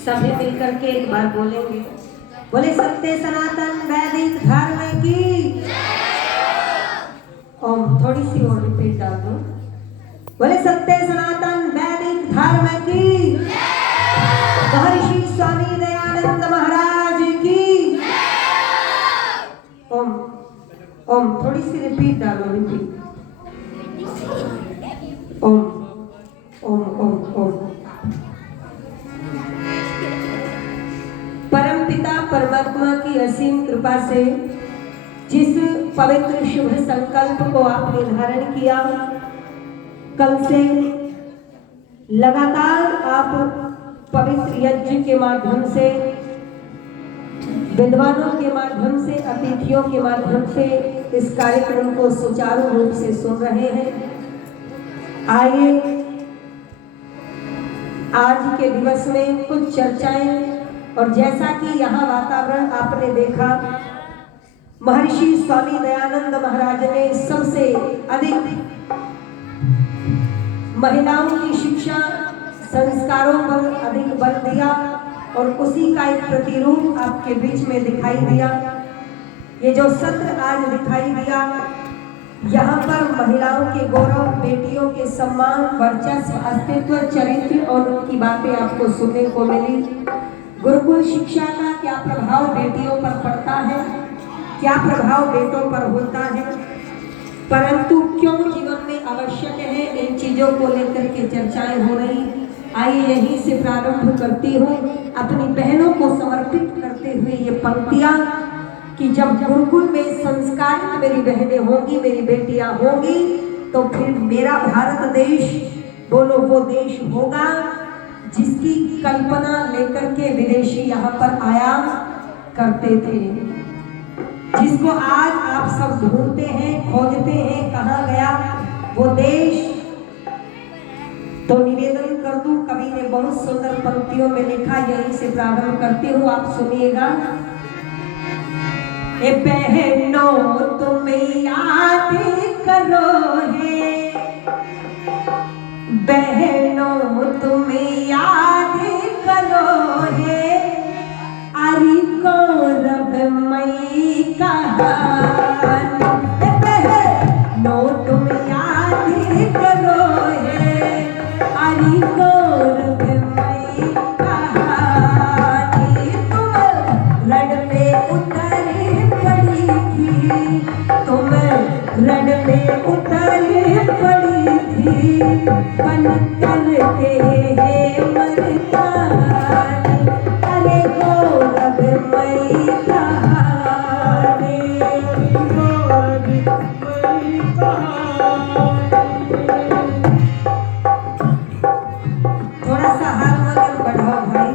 सभी मिलकर के एक बार बोलेंगे, बोले सत्य सनातन वैदिक धर्म की। ओम थोड़ी सी और रिपीट डाल दो। बोले सत्य सनातन वैदिक धर्म की। महर्षि स्वामी दयानंद महाराज की। ओम ओम थोड़ी सी रिपीट डालो, रिपीट। ओम ओम ओम ओम। परम पिता परमात्मा की असीम कृपा से जिस पवित्र शुभ संकल्प को आपने धारण किया, कल से लगातार आप पवित्र यज्ञ के माध्यम से, विद्वानों के माध्यम से, अतिथियों के माध्यम से इस कार्यक्रम को सुचारू रूप से सुन रहे हैं। आइए आज के दिवस में कुछ चर्चाएं, और जैसा कि यहाँ वातावरण आपने देखा, महर्षि स्वामी दयानंद महाराज ने सबसे अधिक महिलाओं की शिक्षा संस्कारों पर अधिक बल दिया, और उसी का एक प्रतिरूप आपके बीच में दिखाई दिया। ये जो सत्र आज दिखाई दिया, यहाँ पर महिलाओं के गौरव, बेटियों के सम्मान, वर्चस्व, अस्तित्व, चरित्र और उनकी बातें आपको सुनने को मिली। गुरुकुल शिक्षा का क्या प्रभाव बेटियों पर पड़ता है, क्या प्रभाव बेटों पर होता है, परंतु क्यों जीवन में आवश्यक है, इन चीजों को लेकर के चर्चाएं हो रही। आइए यहीं से प्रारंभ करती हूँ, अपनी बहनों को समर्पित करते हुए ये पंक्तियां कि जब गुरुकुल में संस्कारित मेरी बहनें होंगी, मेरी बेटियां होंगी, तो फिर मेरा भारत देश बोलो वो देश होगा जिसकी कल्पना लेकर के विदेशी यहाँ पर आया करते थे, जिसको आज आप सब ढूंढते हैं, खोजते हैं, कहाँ गया वो देश। तो निवेदन कर दूं, कवि ने बहुत सुंदर पंक्तियों में लिखा, यहीं से प्रारंभ करती हूँ, आप सुनिएगा। ए बहनों तुम याद करो है, बहनों तुम याद करो है, अरे कौरव मई कहानी। बहनों तुम याद करो है, अरे कौरव मई कहानी। तुम रण में उतरे पड़ी थी, तुम रण में उतरे पड़ी थी, बन करके है मरदानी, अरे गौरव मई कहानी, गौरव मई कहानी। थोड़ा सा हारमोनियम बढ़ाओ भाई।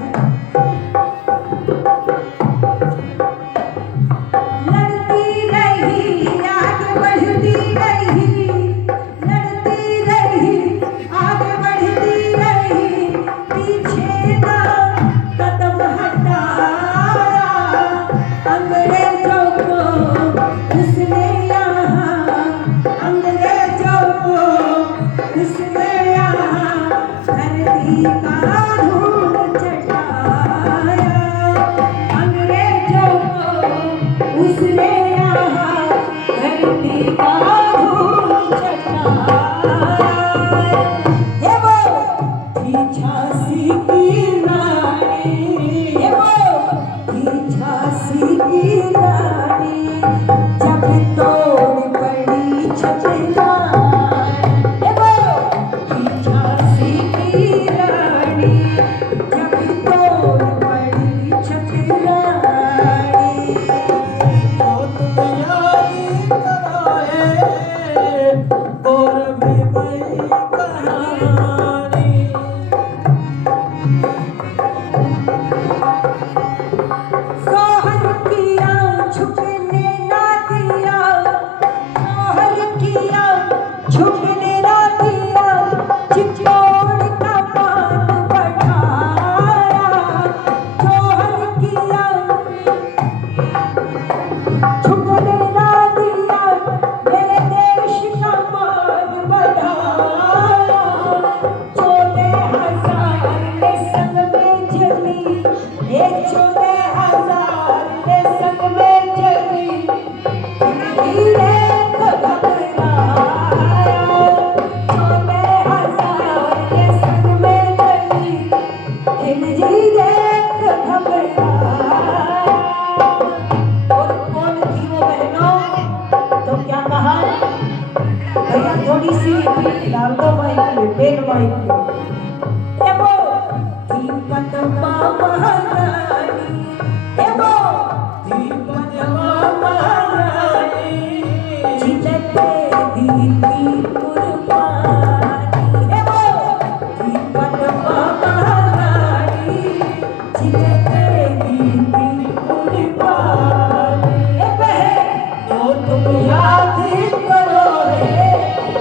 लड़ती रही आगे बढ़ती रही, लड़ती रही आगे बढ़ती रही, पीछे ना कदम हटाया, अंग्रेजों को उसने यहाँ, अंग्रेजों को उसने यहाँ धरती का धूल चटाया, अंग्रेजों को उसने यहाँ धरती का धूल चटाया। ये वो थी झांसी की रानी, ये वो थी झांसी की रानी, जब तोड़ पड़ी छतनार, ये वो थी झांसी की रानी, जब तोड़ एगो दीपक महारानी, एगो दीपक महारानी, जिलते दीदी कुर्बानी, एगो दीपक महारानी, जिलते दीदी कुर्बानी। तो तुम याद करो रे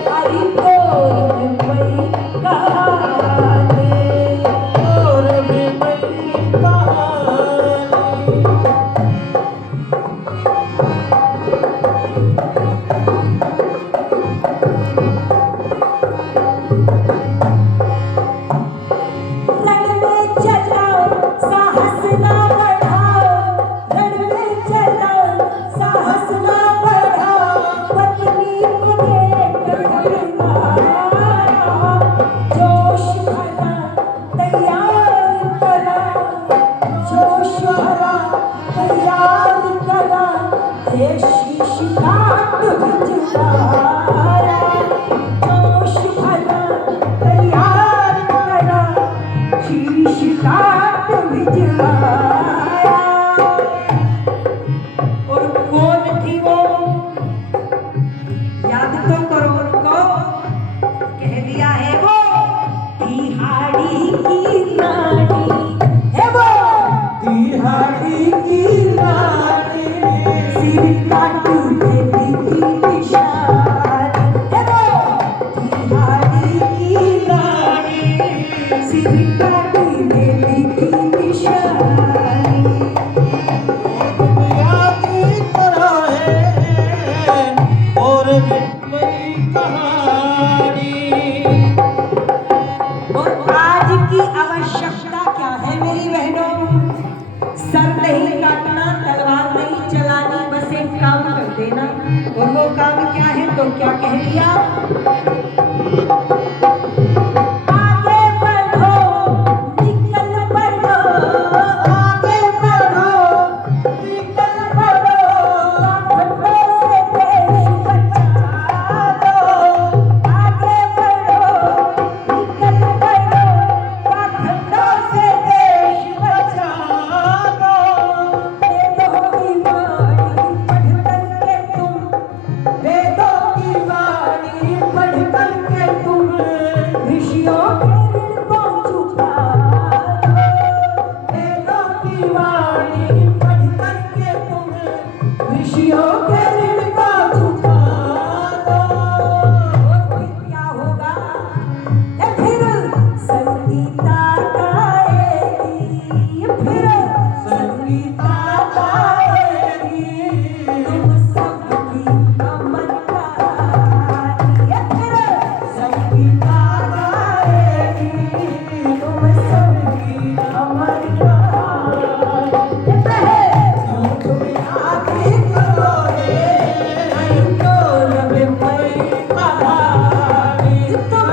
हरि को कोई कहानी, और भी कोई कहानी। रण में चलो साहस ना बढ़ाओ, रण में चलो साहस ना बढ़ाओ, पत्नी को देख डरना, जोश भरा तैयार करा, जोश भरा तैयार करा, ये शीश काट भिजवाया, जोश भरा तैयार करा, शीश काट भिजवाया। और कौन थी वो, याद तो करो उनको, कह दिया है वो तिहाड़ी की रानी, है वो तिहाड़ी की रानी, सिर काट देती की निशानी, है वो तिहाड़ी की रानी, सिर काट देती की निशानी। तुम याद करो है और भी कोई कहानी। और आज की आवश्यकता क्या है मेरी बहनों? सर नहीं काटना, तलवार नहीं चलानी, बस एक काम कर देना। और वो काम क्या है? तो क्या कह दिया? आगे बढ़ो, निकल बढ़ो, आगे बढ़ो, निकल बढ़ो, काफिलों से देश बचा दो, आगे बढ़ो, निकल बढ़ो, काफिलों से देश बचा दो। वेदों की वाणी पढ़ करके तुम, वेदों की वाणी पढ़ करके तुम, ऋषियों के ऋण को चुका दो। वेदों की वाणी पढ़ करके तुम, ऋषियों के ऋण को चुका दो। और फिर क्या होगा? ये फिर संगीता गाएगी, फिर संगीता गाएगी, तुम सबकी अमर कहानी, ये फिर संगीता गाएगी, तुम सबकी अमर कहानी। ये कहे, तुम याद करो रे हरि को रब कोई कहानी, तुम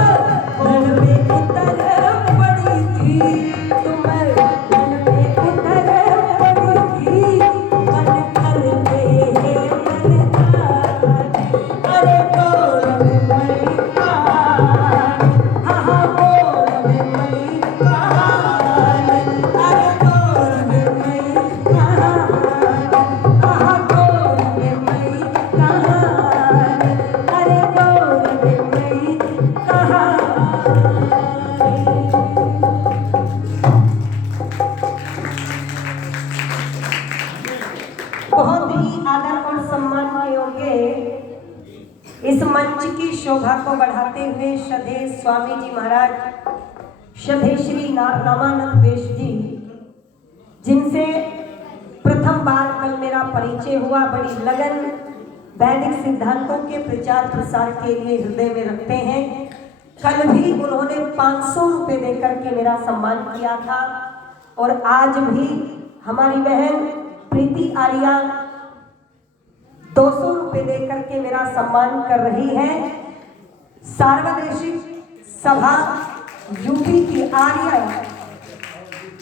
मन में उतर पड़ी थी, तुम मन में उतर पड़ी थी, मन कर दे मरदानी, अरे गौरव मई कहानी, हाँ हाँ गौरव मई कहानी, अरे गौरव मई कहानी, हाँ गौरव मई कहानी, अरे गौरव मई कहानी। बहुत ही आदर और सम्मान के योग्य इस मंच की शोभा को बढ़ाते हुए श्रद्धेय स्वामी जी महाराज, श्रद्धेय श्री रामानंद बेश जी, जिनसे प्रथम बार कल मेरा परिचय हुआ, बड़ी लगन वैदिक सिद्धांतों के प्रचार प्रसार के लिए हृदय में रखते हैं। कल भी उन्होंने 500 रुपये देकर के मेरा सम्मान किया था, और आज भी हमारी बहन प्रीति आर्या 200 रुपये देकर के मेरा सम्मान कर रही है। सार्वदेशिक सभा यूपी की आर्या,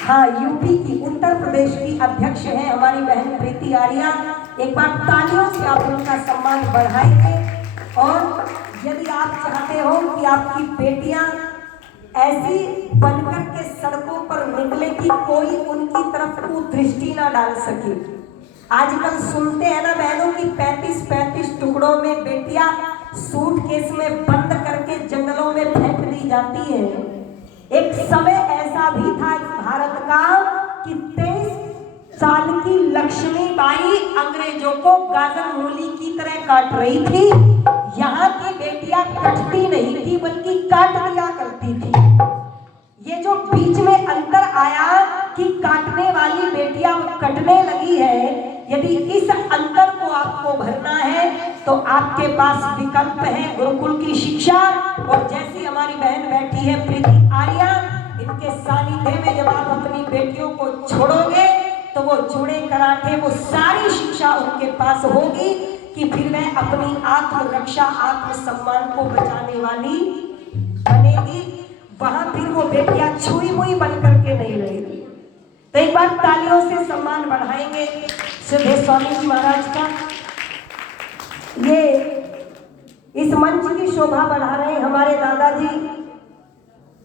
हाँ यूपी की, उत्तर प्रदेश की अध्यक्ष है हमारी बहन प्रीति आर्या। एक बार तालियों से आप उनका सम्मान बढ़ाएंगे। और यदि आप चाहते हो कि आपकी बेटियां ऐसी बनकर के सड़कों पर निकले कि कोई उनकी तरफ को दृष्टि ना डाल सके। आजकल सुनते हैं ना बहनों की 35-35 टुकड़ों में बेटियां सूटकेस में बंद करके जंगलों में फेंक दी जाती है। एक समय ऐसा भी था भारत का कि 23 साल की लक्ष्मीबाई अंग्रेजों को गाजर मूली की तरह काट रही थी। यहाँ की बेटियां कटती नहीं थी बल्कि काट दिया करती थी। ये जो बीच में अंतर आया कि काटने वाली बेटियां कटने लगी है, यदि इस अंतर को आपको भरना है तो आपके पास विकल्प है गुरुकुल की शिक्षा। और जैसी हमारी बहन बैठी है प्रीति आर्या, इनके सानिध्य में जब आप अपनी बेटियों को छोड़ोगे तो वो जुड़े कराटे, वो सारी शिक्षा उनके पास होगी कि फिर वह अपनी आत्मरक्षा आत्मसम्मान को बचाने वाली बनेगी। वहां फिर वो बेटियां छुई मुई बन करके नहीं रहेगी। तो एक बार तालियों से सम्मान बढ़ाएंगे सिद्धेश्वर स्वामी जी महाराज का। ये इस मंच की शोभा बढ़ा रहे हैं हमारे दादाजी।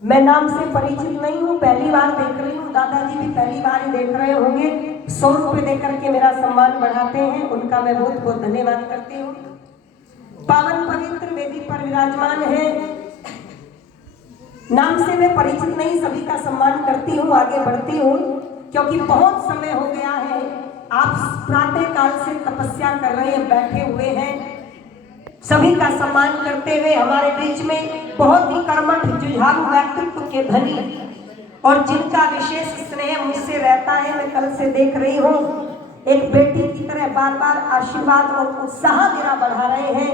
मैं नाम से परिचित नहीं हूँ, पहली बार देख रही हूँ। दादाजी भी पहली बार ही देख रहे होंगे। 100 रुपये देकर के मेरा सम्मान बढ़ाते हैं, उनका मैं बहुत बहुत धन्यवाद करती हूँ। पावन पवित्र वेदी पर विराजमान है, नाम से मैं परिचित नहीं, सभी का सम्मान करती हूँ, आगे बढ़ती हूँ क्योंकि बहुत समय हो गया है। आप प्रातः काल से तपस्या कर रहे हैं, बैठे हुए हैं। सभी का सम्मान करते हुए हमारे बीच में बहुत ही कर्मठ जुझारू व्यक्तित्व के धनी और जिनका विशेष स्नेह मुझसे रहता है, मैं कल से देख रही हूँ, एक बेटी की तरह बार बार आशीर्वाद और उत्साह मेरा बढ़ा रहे हैं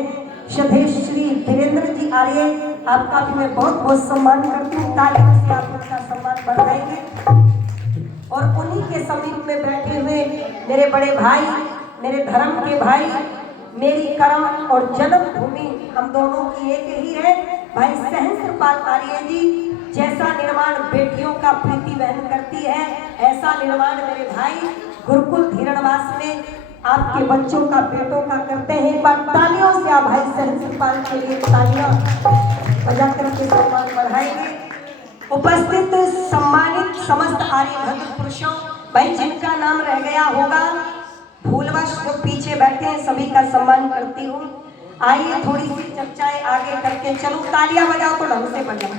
श्रद्धेय श्री वीरेंद्र जी आर्य। आपका भी मैं बहुत बहुत सम्मान करती हूँ। तालियों से आप उनका सम्मान बढ़ाएंगे। और उन्हीं के समीप में बैठे हुए मेरे बड़े भाई, मेरे धर्म के भाई, मेरी कर्म और जन्मभूमि हम दोनों की एक ही है, भाई सहस्त्रपाल आर्य जी। जैसा निर्माण बेटियों का प्रीति बहन करती है, ऐसा निर्माण मेरे भाई गुरुकुल धीरणवास में आपके बच्चों का, बेटों का करते हैं। एक बार तालियों से आप भाई सहस्त्रपाल के लिए तालियां बजा करके सम्मान बढ़ाएंगे। उपस्थित सम्मानित समस्त आर्यभद्र पुरुषों, भाई जिनका नाम रह गया होगा भूलवश, जो पीछे बैठे हैं, सभी का सम्मान करती हूँ। आइए थोड़ी सी चर्चाएं आगे करके चलो। तालियां बजाओ तो ढंग से बजाओ,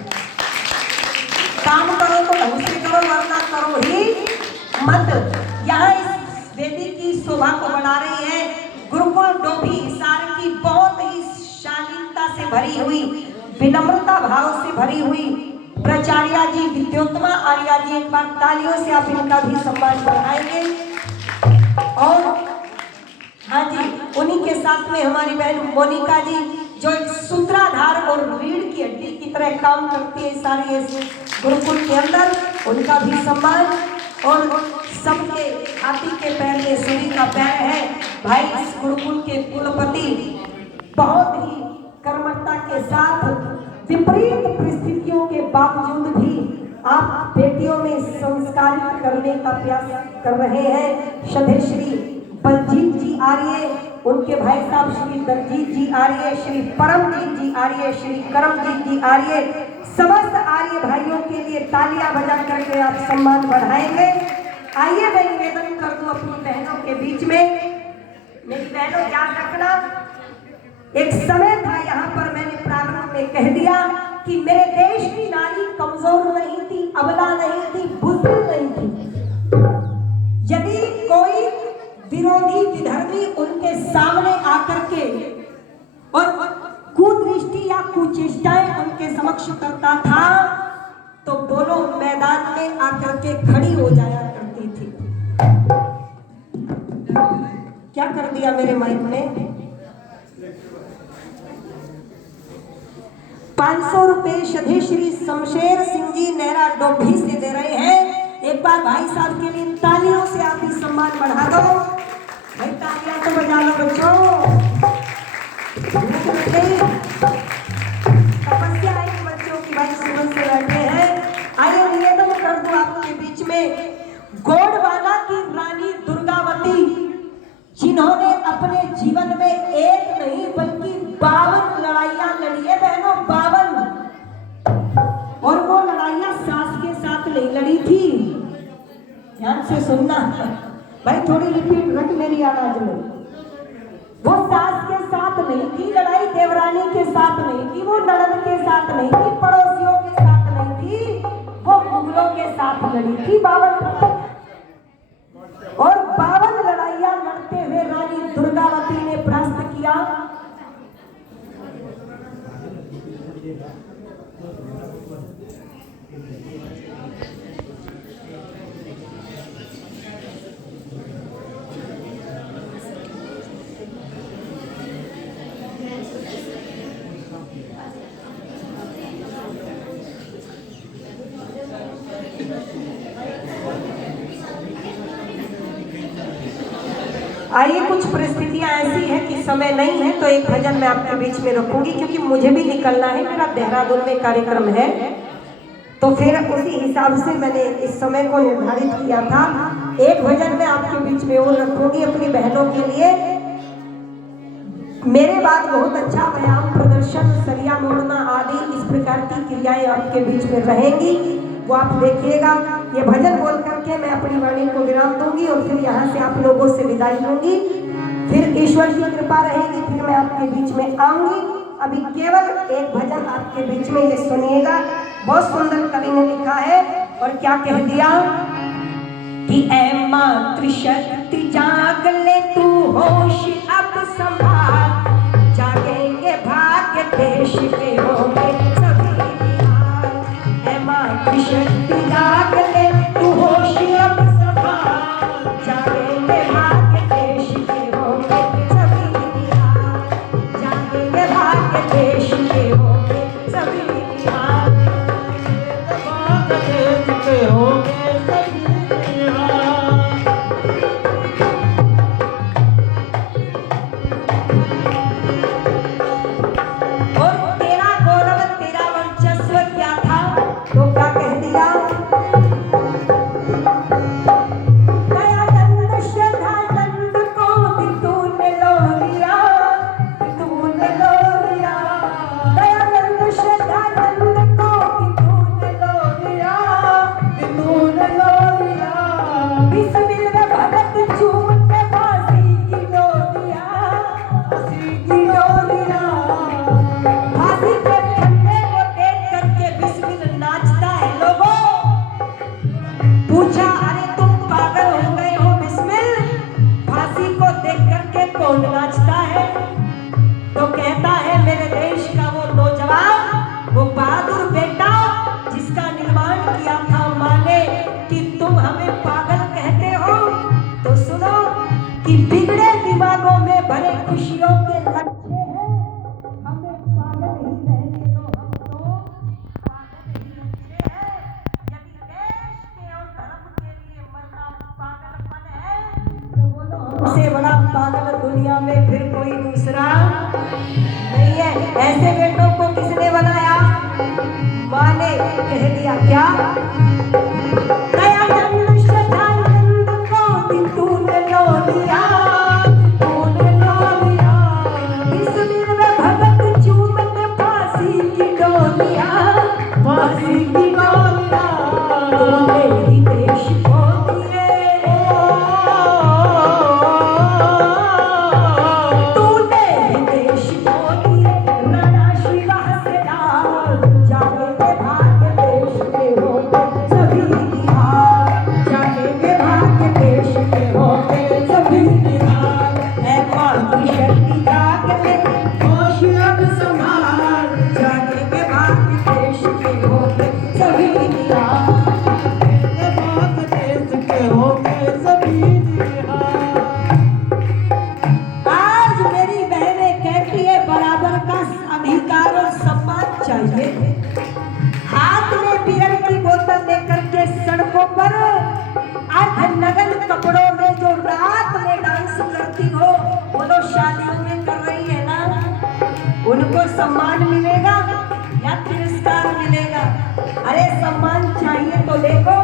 काम करो तो ढंग से करो, वरना करो ही मत। यहाँ इस वेदी की शोभा को बढ़ा रही है गुरुकुल डोभी हिसार की बहुत ही शालीनता से भरी हुई, विनम्रता भाव से भरी हुई प्राचार्या जी विद्योत्तमा आर्या जी। एक बार तालियों से आप इनका भी सम्मान बढ़ाएंगे। और हाँ जी, उन्हीं के साथ में हमारी बहन मोनिका जी, जो एक सूत्राधार और रीढ़ की हड्डी की तरह काम करती है सारी गुरुकुल के अंदर, उनका भी सम्मान। और सबके हाथी के पैर में सूर्य का पैर है। भाई इस गुरुकुल के कुलपति बहुत ही कर्मठता के साथ विपरीत परिस्थितियों के बावजूद भी आप बेटियों में संस्कारित करने का प्रयास कर रहे हैं। श्रद्धेय श्री बलजीत जी आर्य, उनके भाई साहब श्री दलजीत जी आर्य, श्री परमजीत जी आर्य, श्री करमजीत जी आर्य, समस्त आर्य भाइयों के लिए तालियां बजा करके आप सम्मान बढ़ाएंगे। आइए मैं निवेदन कर दूं अपनी बहनों के बीच में। मेरी बहनों याद रखना, एक समय था यहाँ पर मैंने प्रारंभ में कह दिया कि मेरे देश की नारी कमजोर नहीं थी, अबला नहीं थी, बुजुर्ग नहीं थी। यदि कोई विरोधी विधर्मी उनके सामने आकर के और कुदृष्टि या कुचेष्टाएं उनके समक्ष करता था तो दोनों मैदान में आकर के खड़ी हो जाया करती थी। क्या कर दिया मेरे माइक ने? 500 रुपए श्रद्धेय श्री शमशेर सिंह जी नेहरा डोभी से दे रहे हैं। एक बार भाई साहब के लिए तालियों से आप भी सम्मान बढ़ा दो। भाई तालियां तो बजा लो बच्चों। तपस्या है बच्चों की, भाई सुबह से बैठे हैं। आइए निवेदन कर दूं आपके बीच में, गोंडवाना की रानी दुर्गावती, जिन्होंने अपने जीवन में एक नहीं बल्कि 52 लड़ाइयां लड़ी है बहनों, 52। और वो ध्यान से सुनना भाई, थोड़ी रिपीट रख मेरी आवाज में। वो सास के साथ नहीं थी लड़ाई, देवरानी के साथ नहीं थी, वो ननद के साथ नहीं थी, पड़ोसियों के साथ नहीं थी, वो मुगलों के साथ लड़ी थी 52 लड़ाई। और 52 लड़ाइयां लड़ते हुए रानी दुर्गावती ने परास्त किया। आइए, कुछ परिस्थितियां ऐसी हैं कि समय नहीं है तो एक भजन मैं आपके बीच में रखूंगी, क्योंकि मुझे भी निकलना है, मेरा देहरादून में कार्यक्रम है, तो फिर उसी हिसाब से मैंने इस समय को निर्धारित किया था। एक भजन मैं आपके बीच में और रखूंगी अपनी बहनों के लिए। मेरे बाद बहुत अच्छा व्यायाम, प्रदर्शन, सरिया मोड़ना आदि इस प्रकार की क्रियाएं आपके बीच में रहेंगी, वो आप देखिएगा। ये भजन बोल करके मैं अपनी वाणी को विराम दूंगी और फिर यहाँ से आप लोगों से विदाई लूंगी। फिर ईश्वर की कृपा रहेगी, फिर मैं आपके बीच में आऊंगी। अभी केवल एक भजन आपके बीच में ये सुनिएगा, बहुत सुंदर कवि ने लिखा है। और क्या कह दिया कि ऐ मातृशक्ति जाग ले तू होश अब संभाल, जागेंगे भाग्य देश के होंगे सभी निहाल। ऐ मातृशक्ति जाग ले तू होश अब संभाल, जागेंगे भाग्य देश के होंगे सभी निहाल, जागेंगे भाग्य देश के होंगे सभी निहाल, भाग्य देश के होंगे सभी निहाल। और तेरा गौरव, तेरा वर्चस्व क्या था, तो क्या कह दिया। दयानंद श्रद्धानंद को भी तूने लो लिया, तूने लो लिया। दयानंद श्रद्धानंद को भी तूने लो लिया, तूने लो लिया। बिस्मिल में भगत झूम के फांसी की डोरिया, फांसी की डोरिया। फांसी के फंदे को देख करके बिस्मिल नाचता है। लोगों पूछा, अरे तुम पागल हो गए हो बिस्मिल, फांसी को देख करके कौन नाचता है। तो कहता है, मेरे देश का वो नौजवान, वो बहादुर बेटा जिसका निर्माण किया था माँ ने, कि तुम हमें पागल कहते हो। तो सुनो कि बिगड़े दिमागों में भरे खुशियों के लक्ष्य हैं, हमें पागल ही रहने दो, हम तो पागल ही अच्छे हैं। यदि देश के और धर्म के लिए मरना पागलपन है, तो बोलो हमसे बड़ा पागल दुनिया में फिर कोई दूसरा नहीं है। ऐसे बेटों को किसने बनाया, माँ ने कह दिया। क्या दयानंद श्रद्धानंद को भी तूने लो लिया, तूने लो लिया। बिस्मिल में भगत झूम के फांसी की डोरिया, फांसी की डोरिया। तूने ही देश को दिए, तूने ही देश को दिए राणा शिवा से लाल, जागेंगे भाग्य देश के होंगे सभी निहाल, जागेंगे भाग्य देश के होंगे सभी निहाल। ऐ मातृशक्ति जाग ले होश अब संभाल, जागेंगे भाग्य देश के होंगे सभी निहाल, भाग्य देश के होंगे सभी निहाल। आज मेरी बहनें कहती है बराबर का अधिकार और सम्मान चाहिए। हाथ में बियर की बोतल लेकर के सड़कों पर नगन कपड़ों में जो रात में डांस करती हो, वो लोग शादियों में कर रही है ना, उनको सम्मान मिलेगा या तिरस्कार मिलेगा। अरे सम्मान चाहिए तो देखो,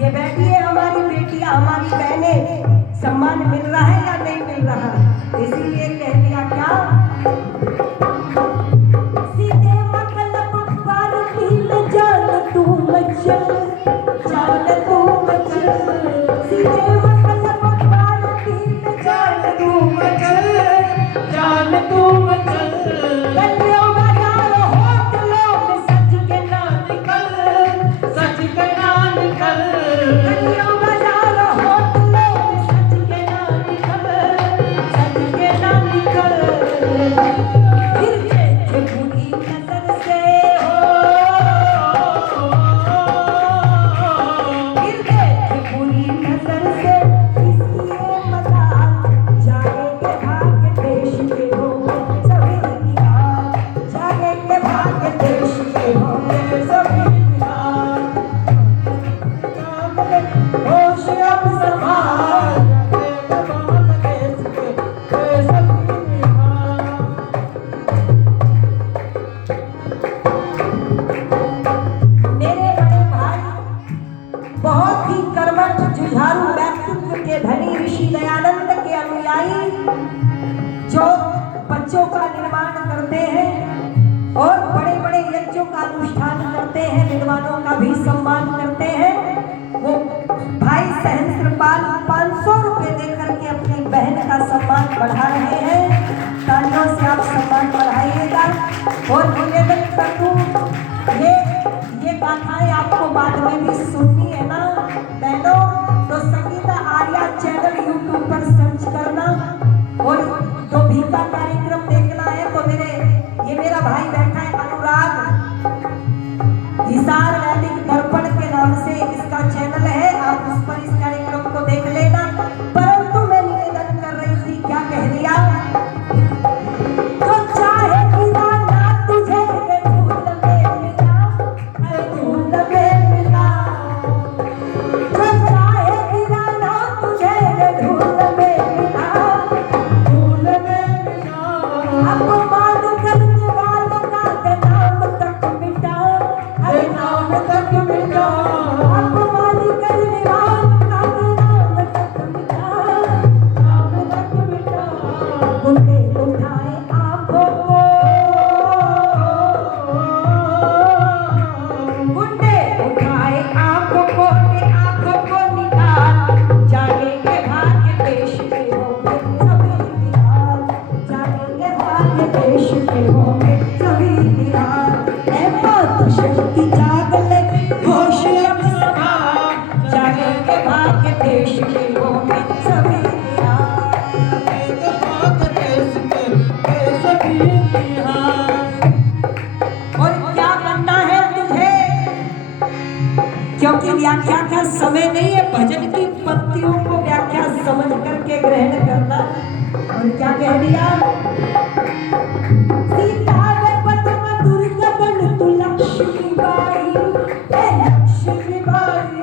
ये बैठी है हमारी बेटियां, हमारी बहनें, सम्मान मिल रहा है या नहीं मिल रहा। इसीलिए कह दिया क्या, सीधे मतलब पर दिल जान तू मचल, जान तू मचल, सीधे बहुत ही कर्मठ जुझारू व्यक्तित्व के धनी ऋषि दयानंद के अनुयायी जो बच्चों का निर्माण करते हैं और बड़े बड़े यज्ञों का अनुष्ठान करते हैं, विद्वानों का भी सम्मान करते हैं, वो भाई सहस्त्रपाल 500 रुपए देकर के अपनी बहन का सम्मान बढ़ा रहे हैं। तालियों से आप सम्मान बढ़ाइएगा। और निवेदन कर दूं, ये गाथाएं आपको बाद में भी सुननी है ना बहनों, तो संगीता आर्या चैनल यूट्यूब पर सर्च करना और डोभी का कार्यक्रम देखना है तो ये मेरा भाई बैठा है अनुराग, हिसार वैदिक दर्पण के नाम से इसका चैनल है, आप उस पर इस कार्यक्रम को देख लेना। परंतु मैं निवेदन कर रही थी, क्या कह दिया, तो चाहे दीवाना तुझे धूल में मिला, धूल में मिला, तो चाहे दीवाना तुझे धूल में मिला, धूल में मिला, अपमान करने वालों का नाम तक मिटा, नाम तक मिटा, अपमान करने वालों का नाम तक मिटा, नाम तक मिटा, गुंडे उठाए आंखों को, गुंडे उठाए आंखों को निकाल, जागेंगे भाग्य देश के होंगे सभी निहाल, जागेंगे भाग्य देश के होंगे सभी निहाल, ऐ मात शक्ति जाग ले होश अब संभाल, जागेंगे भाग्य देश के होंगे सभी निहाल। और क्या बनना है तुझे, क्योंकि व्याख्या का समय नहीं है, भजन की पंक्तियों को व्याख्या समझ करके ग्रहण करना। और क्या कह दिया, सीता वे पद्म दुर्गा बन तू लक्ष्मी बाई, ए लक्ष्मी बाई,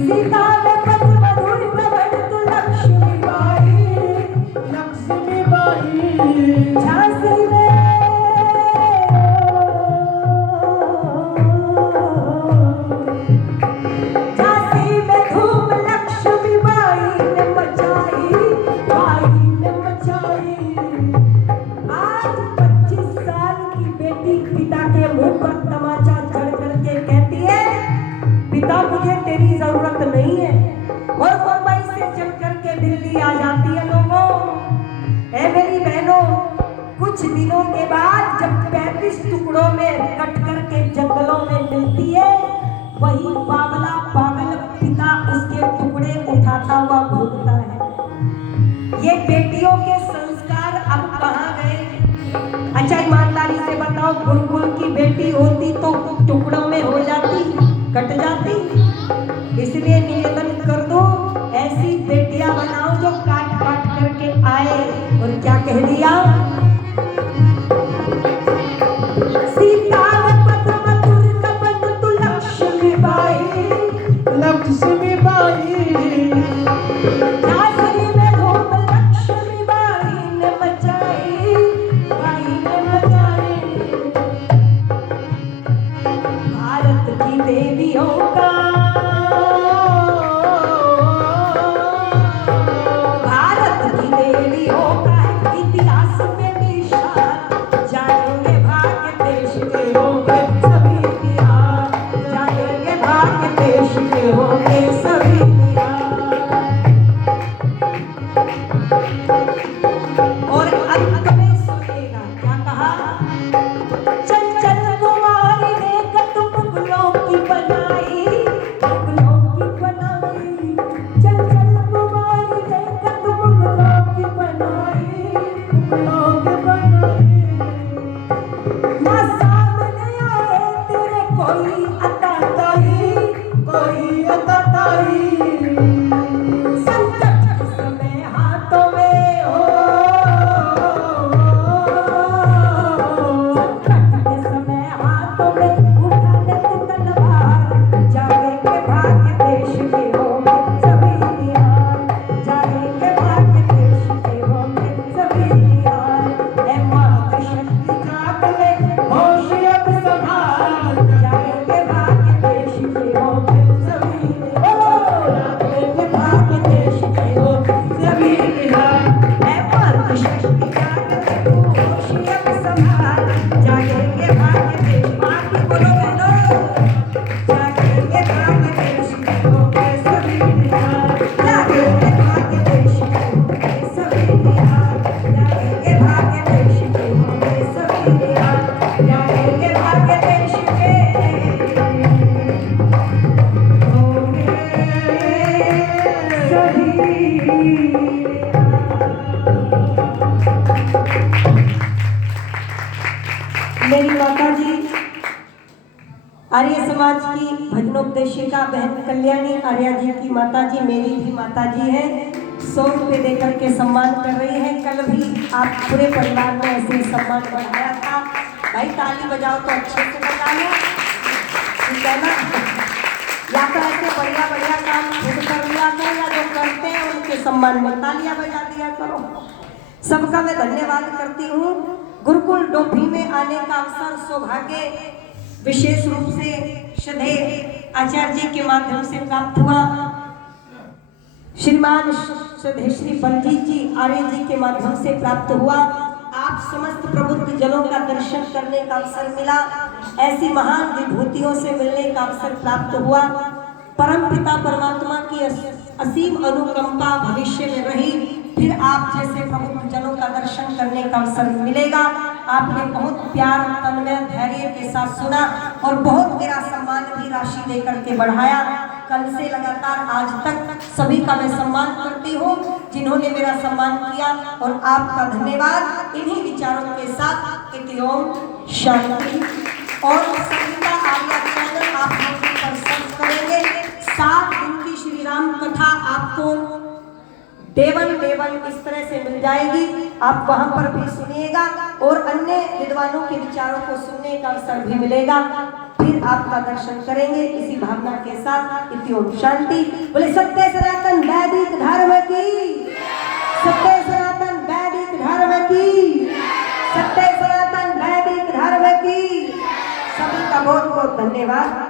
सीता वे पद्म दुर्गा बन तू लक्ष्मी बाई, लक्ष्मी बाई, झांसी में धूम लक्ष्मी बाई ने मचाई, बाई ने मचाई। आज 25 साल की बेटी पिता के मुंह पर तमाचा जड़ करके कहती है, पिता मुझे तेरी जरूरत नहीं है, और मुंबई से चल करके दिल्ली आ जाती है। लोगों, ऐ मेरी बहनों, कुछ दिनों के बाद जब 35 टुकड़ों में कट करके जंगलों में मिलती है, वही बावला पागल पिता उसके टुकड़े उठाता हुआ भूलता है। ये बेटियों के संस्कार अब कहाँ गए? अच्छा ईमानदारी से बताओ, गुरुकुल की बेटी होती तो टुकड़ों में हो जाती, कट जाती। इसलिए निवेदन कर दो, ऐसी बेटियां बनाओ जो काट काट करके आए। और क्या कह दिया, सीता पद्म दुर्गा बन तू लक्ष्मी बाई, लक्ष्मी बाई, झांसी में धूम लक्ष्मी बाई ने मचाई, बाई ने मचाई। भारत की देवियों का, भारत की देवियों का इतिहास में निशान, जाएंगे भाग्य देश के होंगे सभी निहाल, जाएंगे भाग्य देश के होंगे सभी निहाल। और अंत में सुनिएगा क्या कहा, चल चल कुमारी देख तुम मुगलों की बनाई, मुगलों की बनाई, चल चल कुमारी देख तुम मुगलों की बनाई, मुगलों की बनाई। ना सामने आए तेरे कोई अताताई, कोई अताताई, मेरी माता जी आर्य समाज की भजनोपदेशिका बहन कल्याणी आर्या जी की माता जी मेरी भी माता जी है। 100 रुपये देकर के सम्मान कर रही है। कल भी आप पूरे परिवार में ऐसे सम्मान बढ़ाया था। भाई ताली बजाओ तो अच्छे से बजा लो, ठीक है ना। या तो ऐसे बढ़िया बढ़िया काम खुद कर लिया करो या जो करते हैं उनके सम्मान में तालियां बजा दिया करो। सबका मैं धन्यवाद करती हूँ। गुरुकुल डोभी में आने का अवसर सौभाग्य विशेष रूप से श्रद्धेय आचार्य जी के माध्यम से प्राप्त हुआ। श्रीमान श्रद्धेय श्री बलजीत जी आर्य जी के माध्यम से प्राप्त हुआ। आप समस्त प्रबुद्ध जनों का दर्शन करने का अवसर मिला। ऐसी महान विभूतियों से मिलने का अवसर प्राप्त हुआ। परम पिता परमात्मा की असीम अनुकंपा भविष्य में रही। फिर आप जैसे प्रबुद्ध जनों का दर्शन करने का अवसर मिलेगा। आपने बहुत प्यार तन्मय धैर्य के साथ सुना और बहुत मेरा सम्मान भी राशि देकर के बढ़ाया। कल से लगातार आज तक सभी का मैं सम्मान करती हूँ जिन्होंने मेरा सम्मान किया और आपका धन्यवाद। इन्हीं विचारों के साथ इति ओम शांति। और संगीता आर्या चैनल आप लोगों पर सर्च करेंगे। 7 दिन की श्री राम कथा आपको देवन इस तरह से मिल जाएगी। आप वहां पर भी सुनिएगा और अन्य विद्वानों के विचारों को सुनने का अवसर भी मिलेगा। फिर आपका दर्शन करेंगे इसी भावना के साथ। इति ओम शांति। बोले सत्य सनातन वैदिक धर्म की, सत्य सनातन वैदिक धर्म की, सत्य सनातन वैदिक धर्म की। सभी का बहुत बहुत धन्यवाद।